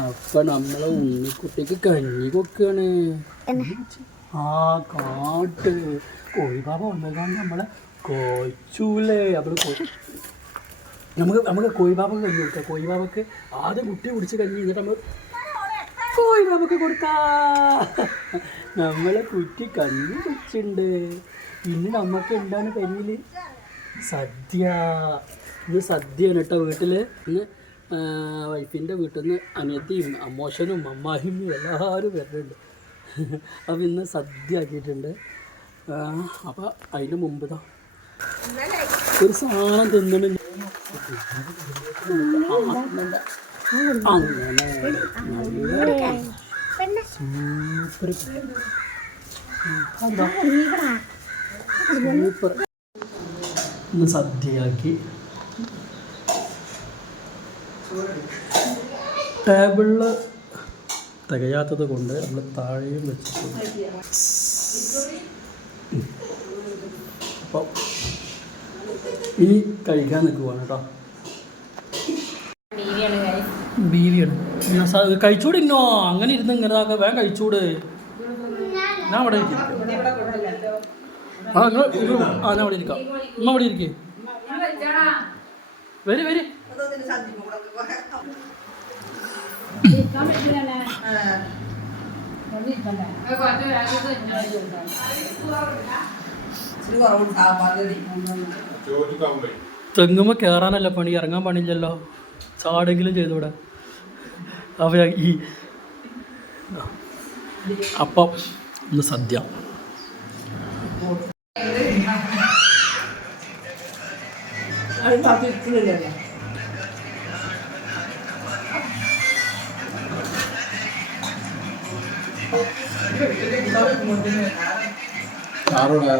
അപ്പൊ നമ്മളെ ഉണ്ണിക്കുട്ടിക്ക് കഞ്ഞി കൊക്കാണ്. ആ കാട്ട് കോഴിബാബ വന്നേക്കാണ്ട് നമ്മളെ കൊച്ചൂലേ നമുക്ക് കോഴിബാബക്ക് കഞ്ഞി കൊടുക്കാം. കോഴിബാബക്ക് ആദ്യം കുട്ടി കുടിച്ച് കഞ്ഞി കഴിഞ്ഞിട്ട് നമ്മൾ കോഴിബാബക്ക് കൊടുക്കാ. നമ്മളെ കുട്ടി കഞ്ഞി കുടിച്ചിട്ടുണ്ട്. ഇന്ന് നമുക്ക് എന്താണ് പെരിയിൽ സദ്യ. ഇന്ന് സദ്യയാണ് കേട്ടോ വീട്ടിൽ. ഇന്ന് വൈഫിൻ്റെ വീട്ടിൽ നിന്ന് അനിയത്തിയും അമ്മോശനും അമ്മായിയും എല്ലാവരും വരുന്നുണ്ട്. അപ്പോൾ ഇന്ന് സദ്യ ആക്കിയിട്ടുണ്ട്. അപ്പോൾ അതിന് മുമ്പ് ഒരു സാധനം തിന്നണില്ല. അങ്ങനെ സൂപ്പർ സൂപ്പർ. ഇന്ന് സദ്യയാക്കി ടേബിളിൽ തികയാത്തത് കൊണ്ട് നമ്മൾ താഴെയും വെച്ചിട്ടുണ്ട്. അപ്പോൾ ഇനി കഴിക്കാൻ നിൽക്കുവാണ് കേട്ടോ. ബീവിയാണ്. കഴിച്ചൂടിന്നോ അങ്ങനെ ഇരുന്ന് ഇങ്ങനെ വേഗം കഴിച്ചൂട്. ഞാൻ അവിടെ ഇരിക്കും. ഞാൻ അവിടെ ഇരിക്കാം. ഉമ്മ അവിടെ ഇരിക്കേ. വരി വരി. തെങ്ങുമ്പോൾ കയറാനല്ല പണി, ഇറങ്ങാൻ പണിയില്ലല്ലോ. ചാടെങ്കിലും ചെയ്തൂടെ. അവ ഈ അപ്പം ഇന്ന് സദ്യ. ആരോടാ